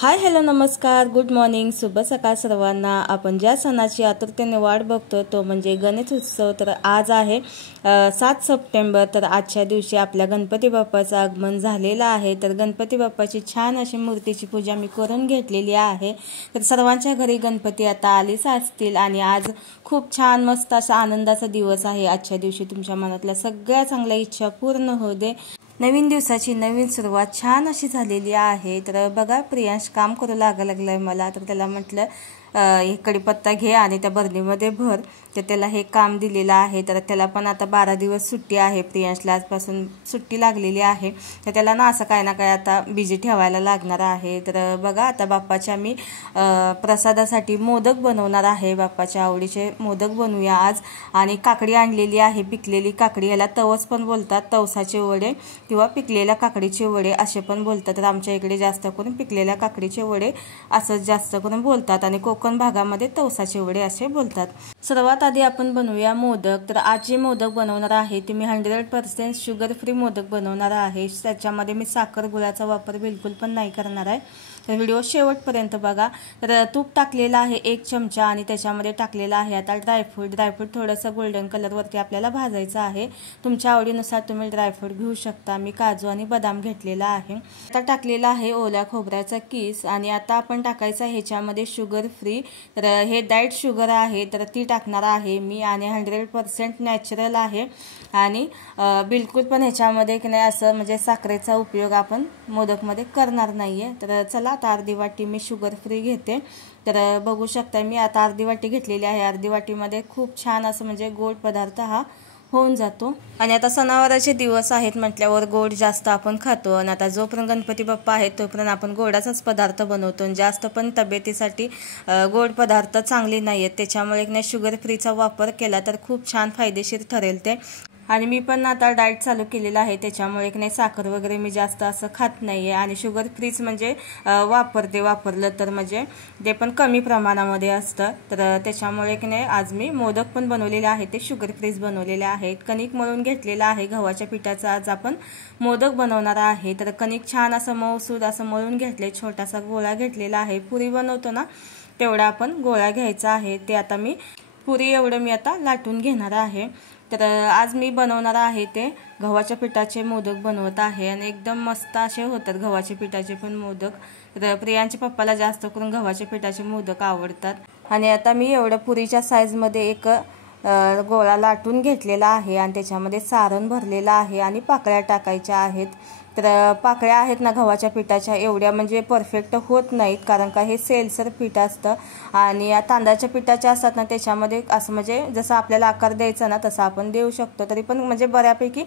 Hi hello नमस्कार good morning शुभ सकाळ सर्वांना। आपण ज्या सणाची आतुरतेने वाट बघतो तो म्हणजे गणेश उत्सव। तर आज आहे 7 सप्टेंबर। तर आजच्या दिवशी आपल्या गणपती बाप्पाचं आगमन झालेलं आहे। तर गणपती बाप्पाची छान अशी मूर्तीची पूजा मी करून घेतलेली आहे। तर सर्वांच्या घरी गणपती आता आलीच असतील आणि आज खूप छान मस्त असा आनंदाचा दिवस आहे। आजच्या दिवशी तुमच्या मनातल्या सगळ्या चांगल्या इच्छा पूर्ण होऊ दे। नवीन दिवसाची नवीन सुरुवात छान अशी झालेली आहे। तर बघा प्रियांश काम करू लागलाय मला। तर त्याला म्हटलं हे कढीपत्ता घे आणि त्या बरणीमध्ये भर। तर त्याला हे काम दिलेलं आहे। तर त्याला पण आता 12 दिवस सुट्टी आहे। प्रियांशला आजपासून सुट्टी लागलेली आहे। तर त्याला ना असं काय ना काय आता बिझी ठेवायला लागणार आहे। तर बघा आता बाप्पाच्या मी प्रसादासाठी मोदक बनवणार आहे। बाप्पाच्या आवडीचे मोदक बनवूया आज। आणि काकडी आणलेली आहे, पिकलेली काकडी। याला तवस पण बोलतात, तवसाचे वडे किंवा पिकलेल्या काकडीचे वडे असे पण बोलतात। तर आमच्या इकडे जास्त करून पिकलेल्या काकडीचे वडे असं जास्त करून बोलतात आणि कोकण भागामध्ये तवसाचे वडे असे बोलतात। सर्वात आधी आपण बनवूया मोदक। तर आज जे मोदक बनवणार आहे ते मी 100% शुगर फ्री मोदक बनवणार आहे। त्याच्यामध्ये मी साखर गुळाचा वापर बिलकुल पण नाही करणार आहे। तर व्हिडिओ शेवटपर्यंत बघा। तर तूप टाकलेलं आहे 1 चमचा आणि त्याच्यामध्ये टाकलेला आहे आता ड्रायफ्रूट थोडंसं गोल्डन कलरवरती आपल्याला भाजायचं आहे। तुमच्या आवडीनुसार तुम्ही ड्रायफ्रूट घेऊ शकता। मी काजू आणि बदाम घेतलेला आहे। आता टाकलेला आहे ओल्या खोबऱ्याचा किस आणि आता आपण टाकायचं आहे ह्याच्यामध्ये शुगर फ्री। तर हे डाएट शुगर आहे तर ती टाकणार आहे मी आणि 100% नॅचरल आहे आणि बिलकुल पण ह्याच्यामध्ये की नाही असं म्हणजे साखरेचा उपयोग आपण मोदकमध्ये करणार नाहीये। तर चला आता अर्धी वाटी मी शुगर फ्री घेते। तर बघू शकता मी आता अर्धी वाटी घेतलेली आहे। अर्धी वाटीमध्ये खूप छान असं म्हणजे गोड पदार्थ हा होऊन जातो। आणि आता सणावाराचे दिवस आहेत म्हटल्यावर गोड जास्त आपण खातो आणि आता जोपर्यंत गणपती बाप्पा आहेत तोपर्यंत आपण गोडाचाच पदार्थ बनवतो। जास्त पण तब्येतीसाठी गोड पदार्थ चांगले नाही आहेत। त्याच्यामुळे नाही शुगर फ्रीचा वापर केला तर खूप छान फायदेशीर ठरेल ते। आणि मी पण आता डाएट चालू केलेला आहे त्याच्यामुळे की नाही साखर वगैरे मी जास्त असं खात नाहीये आणि शुगर फ्रीच म्हणजे वापरलं तर म्हणजे ते पण कमी प्रमाणामध्ये असतं। तर त्याच्यामुळे की नाही आज मी मोदक पण बनवलेले आहेत ते शुगर फ्रीच बनवलेले आहेत। कणिक मळून घेतलेला आहे गव्हाच्या पिठाचा आज आपण मोदक बनवणार आहे। तर कणिक छान असं मऊसूद असं मळून घेतले, छोटासा गोळा घेतलेला आहे। पुरी बनवतो ना तेवढा आपण गोळा घ्यायचा आहे। ते आता मी पुरी एवढं मी आता लाटून घेणार आहे। तर आज मी बनवणार आहे ते गव्हाच्या पिठाचे मोदक बनवत आहे आणि एकदम मस्त असे होतात गव्हाच्या पिठाचे पण मोदक। तर प्रियांच्या पप्पाला जास्त करून गव्हाच्या पिठाचे मोदक आवडतात। आणि आता मी एवढं पुरीच्या साईजमध्ये एक गोळा लाटून घेतलेला आहे आणि त्याच्यामध्ये सारण भरलेला आहे आणि पाकळ्या टाकायच्या आहेत। तर पाकळ्या आहेत ना गव्हाच्या पिठाच्या एवढ्या म्हणजे परफेक्ट होत नाहीत कारण का हे सेलसर पीठ असतं आणि तांदळाच्या पिठाच्या असतात ना त्याच्यामध्ये असं म्हणजे जसं आपल्याला आकार द्यायचा ना तसा आपण देऊ शकतो। तरी पण म्हणजे बऱ्यापैकी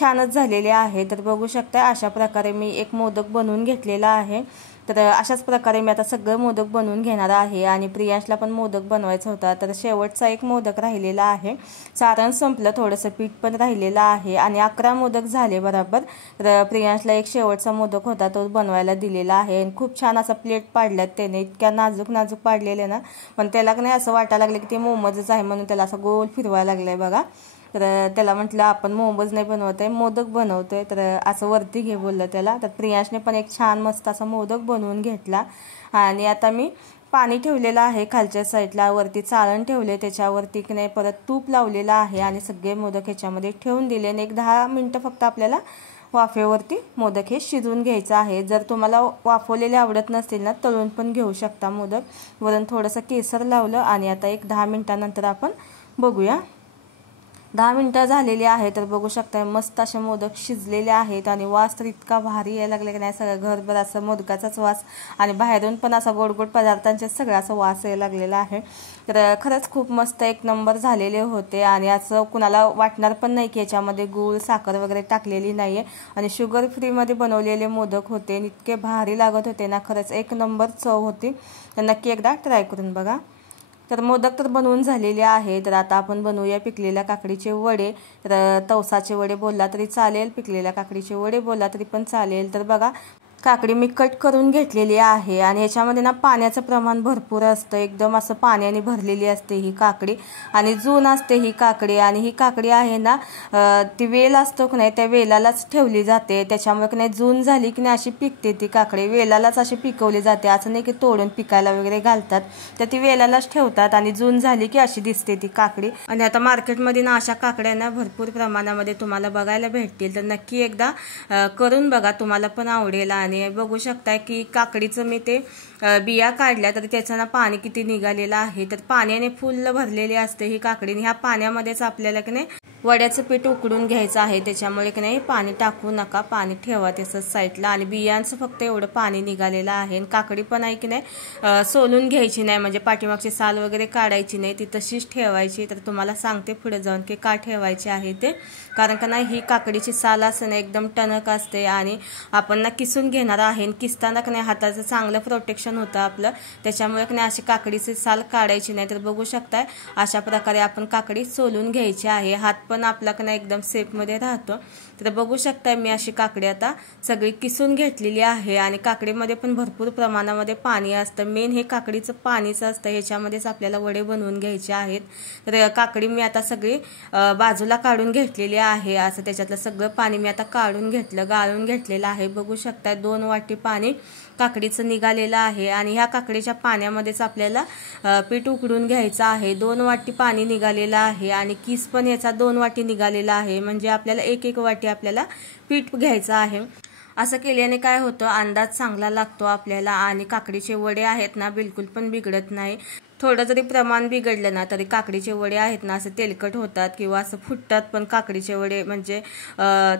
छानच झालेले आहे। तर बघू शकता अशा प्रकारे मी एक मोदक बनवून घेतलेला आहे। तर अशाच प्रकारे मी आता सगळं मोदक बनवून घेणार आहे आणि प्रियांशला पण मोदक बनवायचा होता। तर शेवटचा एक मोदक राहिलेला आहे, सारण संपलं, थोडंसं पीठ पण राहिलेलं आहे आणि 11 मोदक झाले बरोबर। तर प्रियांशला एक शेवटचा मोदक होता तो बनवायला दिलेला आहे आणि खूप छान असा प्लेट पाडल्यात त्याने, इतक्या नाजूक पाडलेले ना पण त्याला नाही असं वाटायला लागलं की ते मोमोजच आहे म्हणून त्याला असं गोल फिरवायला लागलंय बघा। तर त्याला म्हटलं आपण मोमोज नाही बनवत आहे मोदक बनवतोय तर असं वरती घे बोललं त्याला। तर प्रियांशने पण एक छान मस्त असा मोदक बनवून घेतला आणि आता मी पाणी ठेवलेलं आहे खालच्या साईडला, वरती चाळण ठेवले, त्याच्यावरती की नाही परत तूप लावलेलं आहे आणि सगळे मोदक ह्याच्यामध्ये ठेवून दिले आणि एक 10 मिनिटं फक्त आपल्याला वाफेवरती मोदक हे शिजवून घ्यायचं आहे। जर तुम्हाला वाफवलेले आवडत नसतील ना तळून पण घेऊ शकता मोदक। वरून थोडंसं केसर लावलं आणि आता एक 10 मिनिटानंतर आपण बघूया। 10 मिनिटं झालेली आहे तर बघू शकता मस्त असे मोदक शिजलेले आहेत आणि वास तर इतका भारी यायला लागला की नाही सगळं घरभर असं मोदकाचाच वास आणि बाहेरून पण असा गोड पदार्थांचा सगळा असा वास यायला लागलेला आहे। तर खरंच खूप मस्त एक नंबर झालेले होते आणि असं कुणाला वाटणार पण नाही की याच्यामध्ये गूळ साखर वगैरे टाकलेली नाहीये आणि शुगर फ्रीमध्ये बनवलेले मोदक होते, इतके भारी लागत होते ना, खरंच एक नंबर चव होती। तर नक्की एकदा ट्राय करून बघा। तर मोदक तर बनवून झालेले आहे। तर आता आपण बनवूया पिकलेल्या काकडीचे वडे। तर तवसाचे वडे बोलला तरी चालेल, पिकलेल्या काकडीचे वडे बोलला तरी पण चालेल। तर बघा काकडी मी कट करून घेतलेली आहे आणि ह्याच्यामध्ये ना पाण्याचं प्रमाण भरपूर असतं, एकदम असं पाण्याने भरलेली असते ही काकडी आणि जून असते ही काकडी. आणि ही काकडी आहे ना ती वेल असतो की नाही त्या वेलालाच ठेवली जाते, त्याच्यामुळे की नाही जून झाली की नाही अशी पिकते ती काकडी, वेलालाच अशी पिकवली जाते. असं नाही की तोडून पिकायला वगैरे घालतात, तर ती वेलालाच ठेवतात आणि जून झाली की अशी दिसते ती काकडी. आणि आता मार्केटमध्ये ना अशा काकड्यांना भरपूर प्रमाणामध्ये तुम्हाला बघायला भेटतील, तर नक्की एकदा करून बघा, तुम्हाला पण आवडेल. आणि बघू शकता की काकडीचं मी ते बिया काढल्या तर त्याचं ना पाणी किती निघालेलं आहे, तर पाण्याने फुल भरलेली असते ही काकडी. ह्या पाण्यामध्येच आपल्याला की नाही वड्याचं पीठ उकडून घ्यायचं आहे, त्याच्यामुळे की नाही पाणी टाकू नका, पाणी ठेवा तसंच साईडला. आणि बियांचं फक्त एवढं पाणी निघालेलं आहे. काकडी पण आहे की नाही सोलून घ्यायची नाही, म्हणजे पाठीमागची साल वगैरे काढायची नाही, ती तशीच ठेवायची. तर तुम्हाला सांगते पुढे जाऊन की का ठेवायची आहे ते, कारण का नाही ही काकडीची साल असं ना एकदम टणक असते आणि आपण ना किसून घेणार आहे, किसताना की नाही हाताचं चांगलं प्रोटेक्शन होतं आपलं, त्याच्यामुळे की नाही अशी काकडीची साल काढायची नाही. तर बघू शकताय अशा प्रकारे आपण काकडी सोलून घ्यायची आहे, हात पण आपला की नाही एकदम सेफमध्ये राहतो. तर बघू शकताय मी अशी काकडी आता सगळी किसून घेतलेली आहे. आणि काकडीमध्ये पण भरपूर प्रमाणामध्ये पाणी असतं, मेन हे काकडीचं पाणीच असतं, ह्याच्यामध्येच आपल्याला वडे बनवून घ्यायचे आहेत. तर काकडी मी आता सगळी बाजूला काढून घेतलेली आहे, असं त्याच्यातलं सगळं पाणी मी आता काढून घेतलं, गाळून घेतलेलं आहे. बघू शकताय 2 वाटी पाणी काकडीचं निघालेलं आहे आणि ह्या काकडीच्या पाण्यामध्येच आपल्याला पीठ उकडून घ्यायचं आहे. 2 वाटी पाणी निघालेलं आहे आणि किस पण याचा 2 वाटी निघालेला आहे, म्हणजे आपल्याला 1 वाटी आपल्याला पीठ घ्यायचं आहे. असं केल्याने काय होतं, अंदाज चांगला लागतो आपल्याला आणि काकडीचे वडे आहेत ना बिलकुल पण बिघडत नाही. थोडं जरी प्रमाण बिघडलं ना तरी काकडीचे वडे आहेत ना असं तेलकट होतात किंवा असं फुटतात पण काकडीचे वडे, म्हणजे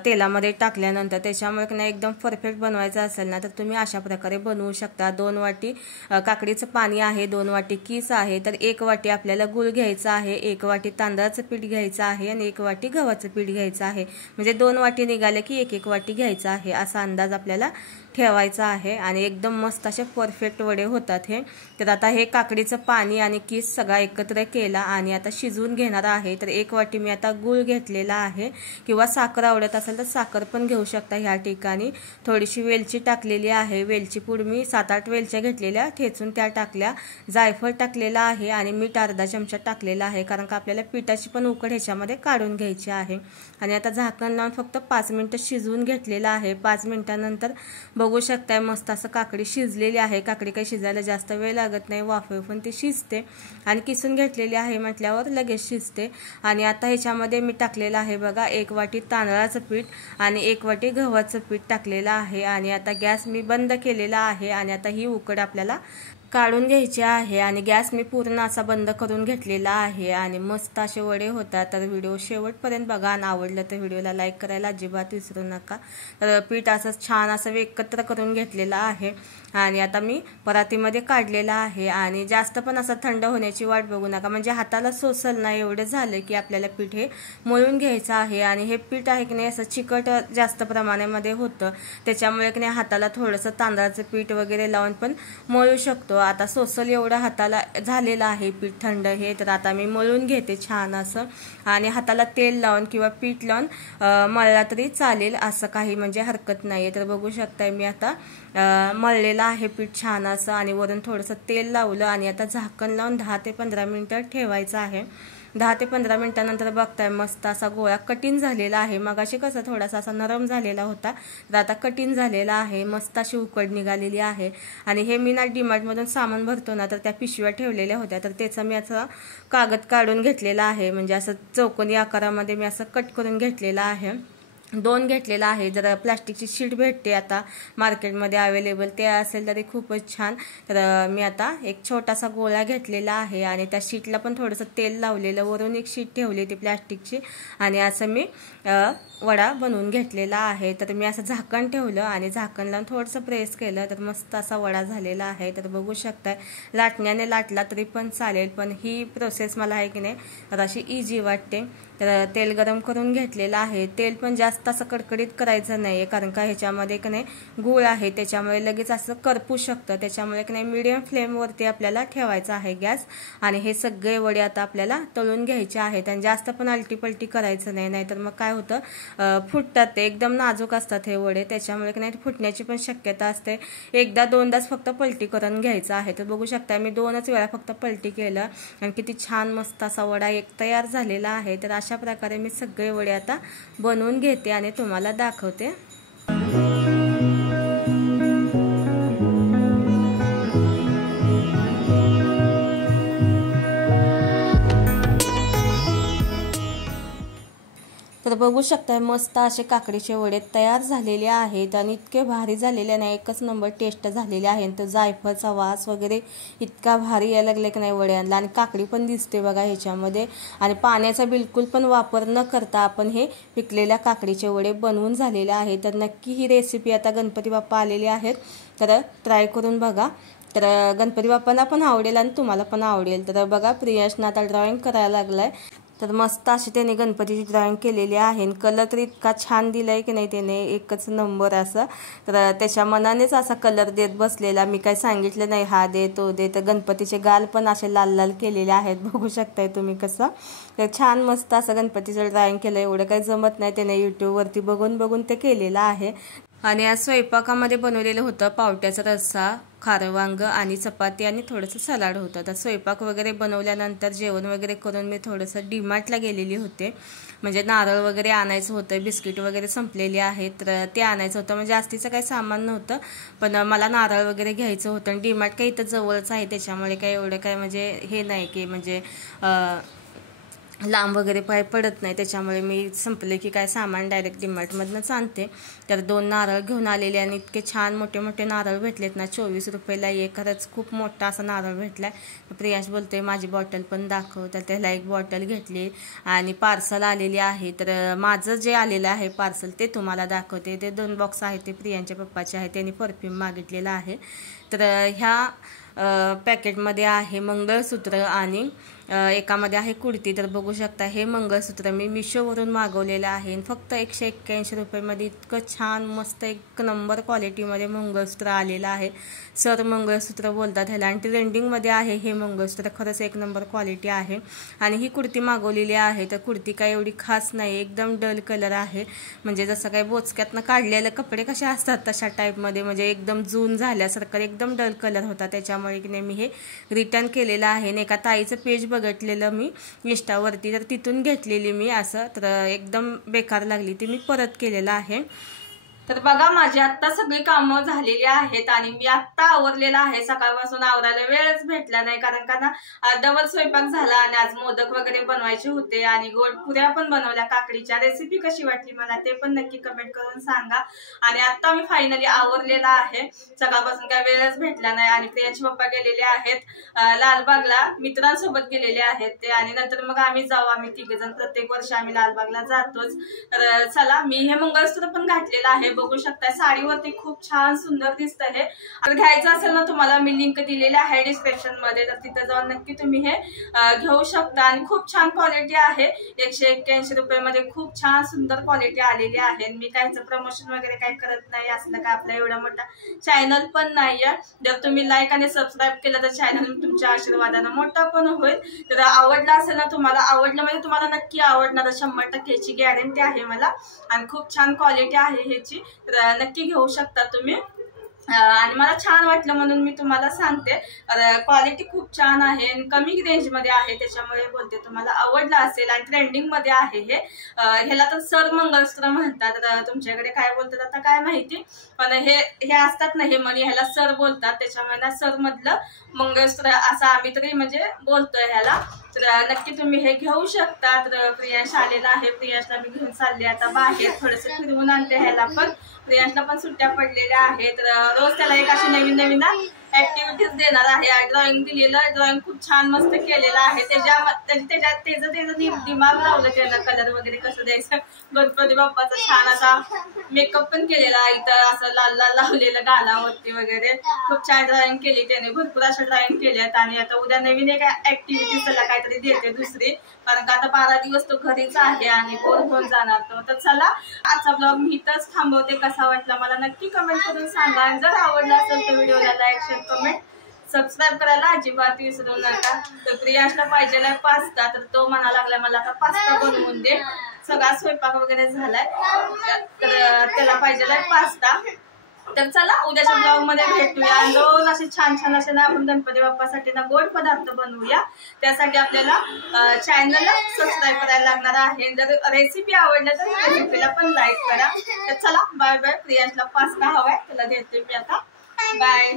तेलामध्ये टाकल्यानंतर. त्याच्यामुळे ना एकदम परफेक्ट बनवायचं असेल ना तर तुम्ही अशा प्रकारे बनवू शकता. 2 वाटी काकडीचं पाणी आहे, 2 वाटी किस आहे, तर 1 वाटी आपल्याला गूळ घ्यायचा आहे, 1 वाटी तांदळाचं पीठ घ्यायचं आहे आणि 1 वाटी गव्हाचं पीठ घ्यायचं आहे, म्हणजे 2 वाटी निघाले की 1 वाटी घ्यायचा आहे, असा अंदाज आपल्याला ठेवायचा आहे. आणि एकदम मस्त असे परफेक्ट वडे होतात हे. तर आता हे काकडीचं पाणी आणि किस सगळा एकत्र केला आणि आता शिजवून घेणार आहे. तर 1 वाटी मी आता गूळ घेतलेला आहे, किंवा साखर आवडत असेल तर साखर पण घेऊ शकता. ह्या ठिकाणी थोडीशी वेलची टाकलेली आहे, वेलची पूड मी 7-8 वेलच्या घेतलेल्या ठेचून त्या टाकल्या, जायफळ टाकलेला आहे आणि मीठ अर्धा चमचा टाकलेला आहे, कारण का आपल्याला पिठाची पण उकड ह्याच्यामध्ये काढून घ्यायची आहे. आणि आता झाकण लावून फक्त 5 मिनिटं शिजवून घेतलेलं आहे. 5 मिनिटांनंतर बघू शकताय मस्त असं काकडी शिजलेली आहे. काकडी काही शिजायला जास्त वेळ लागत नाही, वाफे पण ती शिजते आणि किसून घेतलेली आहे म्हटल्यावर लगेच शिजते. आणि आता ह्याच्यामध्ये मी टाकलेलं आहे बघा 1 वाटी तांदळाचं पीठ आणि 1 वाटी गव्हाचं पीठ टाकलेलं आहे. आणि आता गॅस मी बंद केलेला आहे आणि आता ही उकड आपल्याला काढून घ्यायची आहे. आणि गॅस मी पूर्ण असा बंद करून घेतलेला आहे आणि मस्त असे वडे होतात. तर व्हिडिओ शेवटपर्यंत बघा आणि आवडलं तर व्हिडिओला लाईक करायला अजिबात विसरू नका. तर पीठ असं छान असं एकत्र करून घेतलेलं आहे आणि आता मी परातीमध्ये काढलेला आहे. आणि जास्त पण असं थंड होण्याची वाट बघू नका, म्हणजे हाताला सोसल नाही एवढं झालं की आपल्याला पीठ हे मळून घ्यायचं आहे. आणि हे पीठ आहे की नाही असं चिकट जास्त प्रमाणामध्ये होतं, त्याच्यामुळे की नाही हाताला थोडंसं तांदळाचं पीठ वगैरे लावून पण मळू शकतो. आता सोसल एवढं हाताला झालेलं आहे पीठ थंड हे. तर आता मी मळून घेते छान असं, आणि हाताला तेल लावून किंवा पीठ लावून मळला तरी चालेल, असं काही म्हणजे हरकत नाही. तर बघू शकताय मी आता मळलेलं आहे पीठ छान असं आणि वरून थोडंसं तेल लावलं आणि आता झाकण लावून 10 ते 15 मिनिटं ठेवायचं आहे. 10 ते 15 मिनिटांनंतर बघताय मस्त असा गोळा कठीण झालेला आहे. मगाशी कसं थोडासा असा नरम झालेला होता, तर आता कठीण झालेला आहे, मस्त अशी उकड निघालेली आहे. आणि हे मी ना डीमार्टमधून सामान भरतो ना तर त्या पिशव्या ठेवलेल्या होत्या, तर त्याचा मी असं कागद काढून घेतलेला आहे, म्हणजे असं चौकोनी आकारामध्ये मी असं कट करून घेतलेला आहे. 2 घेतलेला आहे. जर प्लास्टिकची शीट भेटते आता मार्केटमध्ये अवेलेबल, ते असेल तरी खूपच छान. तर मी आता एक छोटासा गोळा घेतलेला आहे आणि त्या शीटला पण थोडंसं तेल लावलेलं, वरून एक शीट ठेवली ती प्लास्टिकची आणि असं मी वडा बनवून घेतलेला आहे. तर मी असं झाकण ठेवलं आणि झाकण लावून थोडंसं प्रेस केलं तर मस्त असा वडा झालेला आहे. तर बघू शकताय लाटण्याने लाटला तरी पण चालेल, पण ही प्रोसेस मला आहे की नाही तर अशी इझी वाटते. तर तेल गरम करून घेतलेलं आहे। तेल पण जास्त असं कडकडीत करायचं नाही कारण का ह्याच्यामध्ये की नाही गूळ आहे, त्याच्यामुळे लगेच असं करपू शकतं। त्याच्यामुळे की नाही मीडियम फ्लेमवरती आपल्याला ठेवायचा आहे गॅस। आणि हे सगळे वडे आता आपल्याला तळून घ्यायचे आहेत आणि जास्त पण अलटीपलटी करायचं नाही, नाहीतर मग काय होतं फुटतात। ते एकदम नाजूक असतात हे वडे, त्याच्यामुळे की नाही फुटण्याची पण शक्यता असते। एकदा दोनदाच फक्त पलटी करून घ्यायचं आहे। तर बघू शकता मी 2च वेळा फक्त पलटी केलं आणि किती छान मस्त असा वडा एक तयार झालेला आहे। तर अशा प्रकारे मी सगळे वडे आता बनवून घेते आणि तुम्हाला दाखवते। तर बघू शकता मस्त असे काकडीचे वडे तयार झालेले आहेत आणि इतके भारी झालेले नाही, एकच नंबर टेस्ट झालेले आहे। तर जायफळचा वास वगैरे इतका भारी यायला लागला की नाही वड्यांना, आणि काकडी पण दिसते बघा ह्याच्यामध्ये। आणि पाण्याचा बिलकुल पण वापर न करता आपण हे पिकलेल्या काकडीचे वडे बनवून झालेले आहे। तर नक्की ही रेसिपी आता गणपती बाप्पा आलेले आहेत तर ट्राय करून बघा। तर गणपती बाप्पांना पण आवडेल आणि तुम्हाला पण आवडेल। तर बघा प्रियांशना आता ड्रॉइंग करायला लागलाय, तर मस्त अशी त्याने गणपतीची ड्रॉइंग केलेली आहे। कलर तर इतका छान दिलाय की नाही त्याने, एकच नंबर असं। तर त्याच्या मनानेच असा कलर देत बसलेला, मी काय सांगितलं नाही हा दे तो दे। तर गणपतीचे गाल पण असे लाल लाल केलेले आहेत, बघू शकताय तुम्ही कसं। तर छान मस्त असं गणपतीचं ड्रॉइंग केलं, एवढं काही जमत नाही त्याने यूट्यूबवरती बघून बघून ते केलेलं आहे। आणि आज स्वयंपाकामध्ये बनवलेलं होतं पावट्याचा रस्सा, खारं वांग आणि चपाती आणि थोडंसं सलाड होतं। तर स्वयंपाक वगैरे बनवल्यानंतर जेवण वगैरे करून मी थोडंसं डीमार्टला गेलेली होते, म्हणजे नारळ वगैरे आणायचं होतं, बिस्किट वगैरे संपलेले आहेत तर ते आणायचं होतं। म्हणजे जास्तीचं काही सामान नव्हतं, पण मला नारळ वगैरे घ्यायचं होतं आणि डीमार्ट काही इथं जवळच आहे, त्याच्यामुळे काही एवढं काय म्हणजे हे नाही की म्हणजे लांब वगैरे पाय पडत नाही, त्याच्यामुळे मी संपले की काय सामान डायरेक्ट डीमार्टमधनंच आणते। तर 2 नारळ घेऊन आलेले आणि इतके छान मोठे मोठे नारळ भेटलेत ना, 24 रुपयाला एक, खरंच खूप मोठा असा नारळ भेटलाय। प्रियांश बोलतोय माझी बॉटल पण दाखव, तर त्याला एक बॉटल घेतली आणि पार्सल आलेली आहे। तर माझं जे आलेलं आहे पार्सल ते तुम्हाला दाखवते। ते 2 बॉक्स आहेत ते प्रियांच्या पप्पाचे आहे, त्यांनी परफ्यूम मागितलेला आहे। तर ह्या पॅकेटमध्ये आहे मंगळसूत्र आणि एकामध्ये आहे कुर्ती। तर बघू शकता हे मंगळसूत्र मी मिशोवरून मागवलेलं आहे, फक्त 181 रुपयामध्ये इतकं छान मस्त एक नंबर क्वालिटीमध्ये मंगळसूत्र आलेलं आहे। सर मंगळसूत्र बोलतात ह्याला आणि ट्रेंडिंगमध्ये आहे हे मंगळसूत्र, खरंच एक नंबर क्वालिटी आहे। आणि ही कुर्ती मागवलेली आहे, तर कुर्ती काय एवढी खास नाही, एकदम डल कलर आहे, म्हणजे जसं काही बोचक्यातनं काढलेले कपडे कसे असतात तशा टाईपमध्ये, म्हणजे एकदम जून झाल्यासारखं एकदम डल कलर होता। त्याच्यामुळे की नाही मी हे रिटर्न केलेलं आहे। आणि एका ताईचं पेज बघितलेलं मी इंस्टावरती, तर तिथून घेतलेली मी असं, तर एकदम बेकार लागली ती मी परत केलेलं आहे। तर बघा माझी आत्ता सगळी कामं झालेली आहेत आणि मी आत्ता आवरलेला आहे। सकाळपासून आवरायला वेळच भेटला नाही कारण का ना डबल स्वयंपाक झाला आणि आज मोदक वगैरे बनवायचे होते आणि गोड पुऱ्या पण बनवल्या काकडीच्या। रेसिपी कशी वाटली मला ते पण नक्की कमेंट करून सांगा। आणि आत्ता मी फायनली आवरलेला आहे, सकाळपासून काय वेळच भेटला नाही। आणि प्रियांचे पप्पा गेलेले आहेत लालबागला, मित्रांसोबत गेलेले आहेत ते, आणि नंतर मग आम्ही जाऊ, आम्ही 3 जण प्रत्येक वर्षी आम्ही लालबागला जातोच। तर चला मी हे मंगळसूत्र पण घातलेलं आहे, बघू शकता साडीवरती खूप छान सुंदर दिसत आहे। अगर घ्यायचं असेल ना तुम्हाला मी लिंक दिलेली आहे डिस्क्रिप्शन मध्ये, तर तिथे जाऊन नक्की तुम्ही हे घेऊ शकता। आणि खूप छान क्वालिटी आहे, 181 रुपयामध्ये खूप छान सुंदर क्वालिटी आलेली आहे। मी काहीच प्रमोशन वगैरे काही करत नाही, असलं का आपला एवढा मोठा चॅनल पण नाहीये। जर तुम्ही लाईक आणि सबस्क्राईब केलं तर चॅनल तुमच्या आशीर्वादाने मोठा पण होईल। तर आवडला असेल ना तुम्हाला, आवडलं म्हणजे तुम्हाला नक्की आवडणार 100% याची गॅरंटी आहे मला। आणि खूप छान क्वालिटी आहे ह्याची, तर नक्की घेऊ शकता तुम्ही। आणि मला छान वाटलं म्हणून मी तुम्हाला सांगते, क्वालिटी खूप छान आहे आणि कमी रेंज मध्ये आहे, त्याच्यामुळे बोलते तुम्हाला आवडलं असेल। आणि ट्रेंडिंग मध्ये आहे हे, ह्याला तर सर मंगळसूत्र म्हणतात, तुमच्याकडे काय बोलतात आता काय माहिती, पण हे असतात ना हे मनी, ह्याला सर बोलतात, त्याच्यामुळे ना सर मधलं मंगळसूत्र असं आम्ही तरी म्हणजे बोलतोय ह्याला। तर नक्की तुम्ही हे घेऊ शकता। तर प्रियांश आलेला आहे, प्रियांशला मी घेऊन चालले आता बाहेर, थोडंसं फिरवून आणते ह्याला पण, प्रियांशला पण सुट्ट्या पडलेल्या आहेत, तर रोज त्याला एक अशी नवीन नवीन ऍक्टिव्हिटीज देणार आहे. ड्रॉइंग दिलेलं, ड्रॉइंग खूप छान मस्त केलेलं आहे. त्याचं दिमाग लावलं त्यानं, कलर वगैरे कसं द्यायचं. गणपती बाप्पाचा छान असा मेकअप पण केलेला आहे, इथं असं लाल लाल लावलेलं गालावरती वगैरे. खूप छान ड्रॉइंग केली त्याने, भरपूर अशा ड्रॉइंग केल्यात. आणि आता उद्या नवीन एक ऍक्टिव्हिटी त्याला काहीतरी देते दुसरी, कारण का आता 12 दिवस तो घरीच आहे आणि बोर होऊन जाणार तो. तर चला आजचा ब्लॉग मी इथंच थांबवते. कसा वाटला मला नक्की कमेंट करून सांगा. आणि जर आवडला असेल तर व्हिडिओला लाईक, शेअर, कमेंट, सबस्क्राईब करायला अजिबात विसरू नका. तर प्रियांशला पाहिजेला पास्ता, तर तो म्हणा लागला मला आता पास्ता बनवून दे. सगळा स्वयंपाक वगैरे झालाय, तर त्याला पाहिजेला पास्ता. तर चला उद्याच्या ब्लॉग मध्ये भेटूया. रोज असे छान छान असे ना आपण गणपती बाप्पासाठी ना गोड पदार्थ बनवूया. त्यासाठी आपल्याला चॅनलला सबस्क्राईब करायला लागणार आहे. जर रेसिपी आवडल्या तर रेसिपीला पण लाईक करा. तर चला बाय बाय. प्रियांशला पास्ता हवाय, त्याला देते मी आता. बाय.